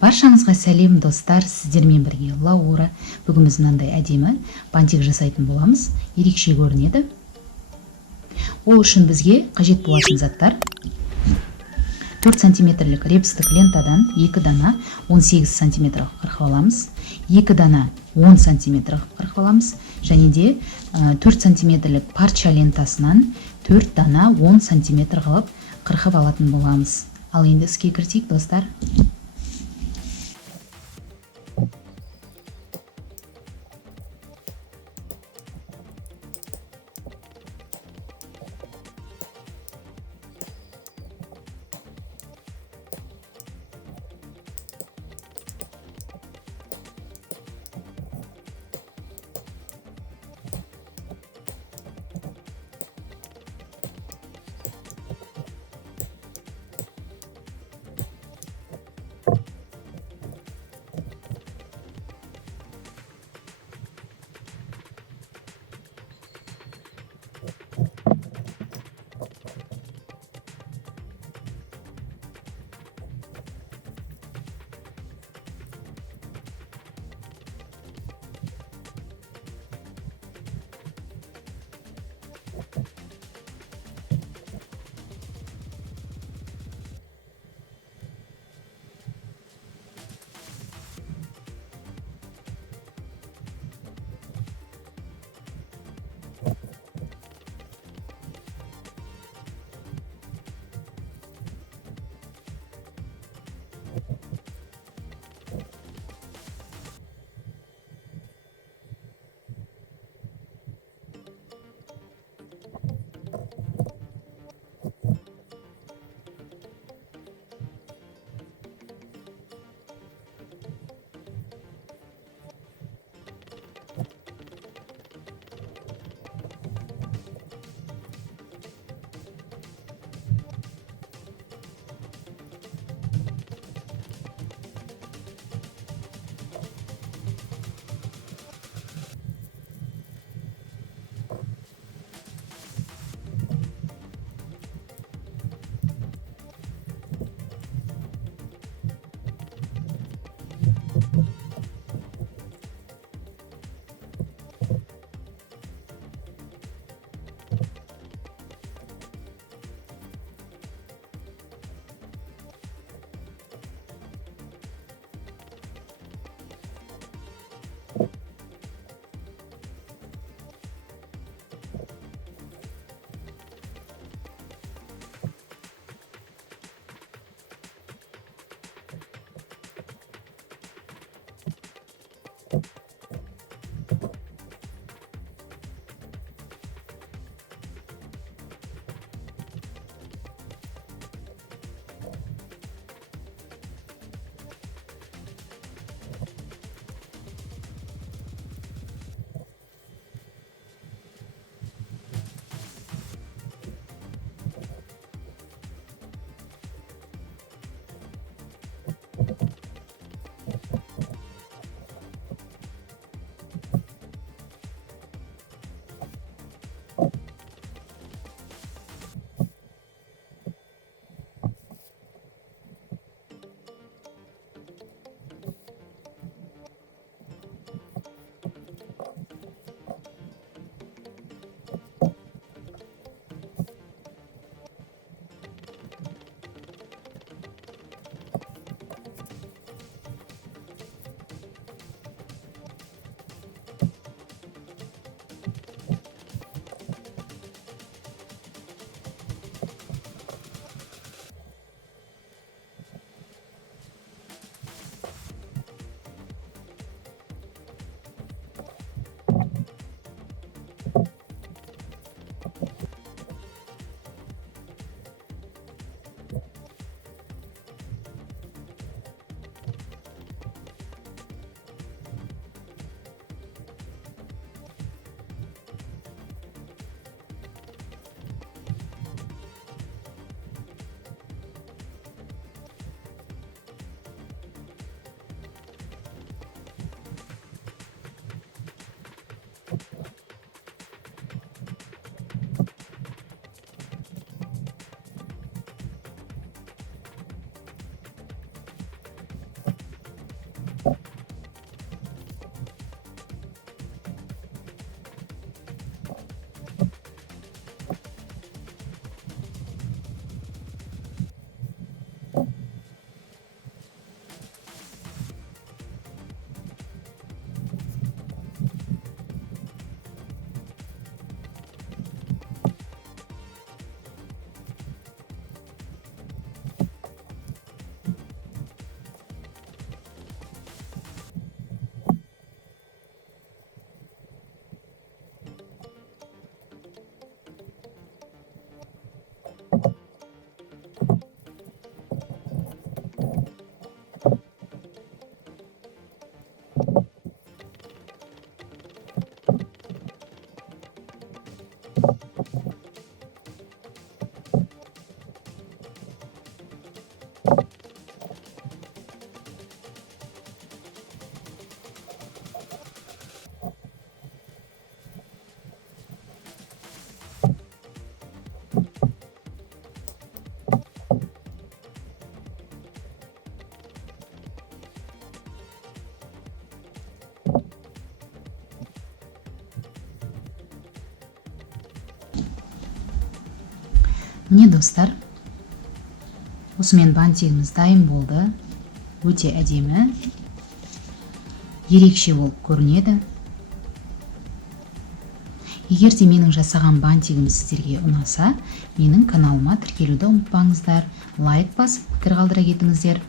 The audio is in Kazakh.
Баршаңызға сәлем достар, сіздермен бірге Лаура. Бүгін біз мынандай әдемі бантик жасайтын боламыз. Ерекше көрінеді. Ол үшін бізге қажет болатын заттар: 4 сантиметрлік репстік лентадан 2 дана 18 сантиметр қырқып аламыз. 2 дана 10 сантиметр қырқып аламыз. Және де 4 сантиметрлік парча лентасынан 4 дана 10 сантиметр қылып қырқып алатын боламыз. Ал енді іске кірісейік достар. Міне достар, осымен бантигіміз дайын болды. Өте әдемі, ерекше болып көрінеді. Егер де менің жасаған бантигім сіздерге ұнаса, менің каналыма тіркелуді ұмытпаңыздар. Лайк басып, пікір қалдыра кетіңіздер.